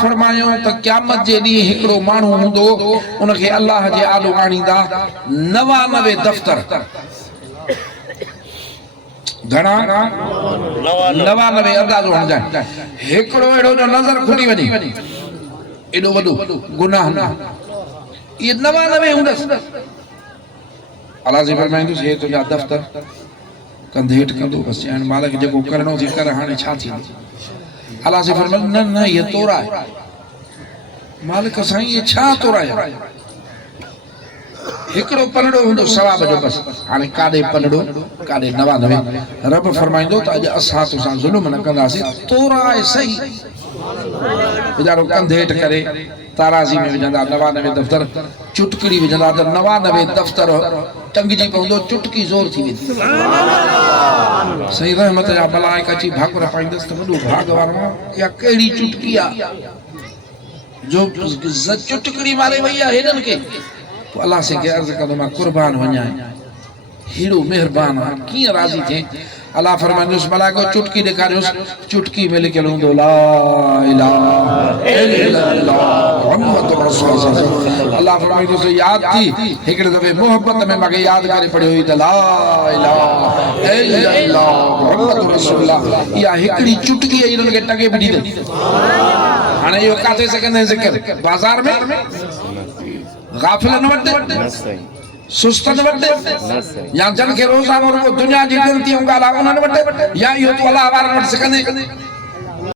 फरमायो त क़यामत जे ॾींहुं हिकिड़ो माण्हू हूंदो उनखे अल्लाह जे आॾो आणींदा 99 दफ़्तर घणा 99 अंदाज़ो हणजाए हिकिड़ो अहिड़ो जो नज़र खुली वञे एॾो वॾो गुनाह न इहे 99 हूंदसि अल्लाह जे फरमाईंदुसि हे तुंहिंजा दफ़्तर कंधे हेठि कंदो बसि ॼण मालिक जेको करणो थी कर हाणे छा थींदो अल्लाह से फरमायो न न ये तोरा है मालिक साईं ये छा तोरा है हिकड़ो पनड़ो हुंदो सवाब जो बस हाने काडे पनड़ो काडे 99 रब फरमाइंदो त अज असां तोसां जुल्म न कंदासीं तोरा है सही बेचारो कंधे हेठ करे ताराजी में विझंदा 99 दफ़्तर चुटकड़ी विझंदा त 99 दफ़्तर टंगजी पवंदो चुटकी ज़ोर थी वेंदी सही रहमत जा मलाइक अची भाकुर पाईंदसि त वॾो भाग वारो या कहिड़ी चुटकी आहे जो चुटकड़ी मारे वई आहे हेॾनि खे पोइ अलाह से खे अर्ज़ कंदो मां क़ुर्बान वञां हेॾो महिरबान आहे कीअं राज़ी थिए अल्लाह फरमाईंदुसि मलाइको चुटकी ॾेखारियोसि चुटकी में लिखियल हूंदो ला इलाहा इल्लल्लाह मुहम्मद रसूलुल्लाह अल्लाह फरमाईंदुसि यादि थी हिकिड़े दफ़े मोहब्बत में मूंखे यादि करे पढ़ियो हुई त ला इलाहा इल्लल्लाह मुहम्मद रसूलुल्लाह इहा हिकिड़ी चुटकी इन्हनि खे टंगे बिठी अथनि हाणे इहो किथे सघंदा ज़िक्र बाज़ार में गाफ़िल न वटि सुस्त न वटि या जन खे रोज़ानो रुगो दुनिया जी गिनती ॻाल्हि आहे उन्हनि वटि या इहो तूं अलाह वारनि वटि सघंदे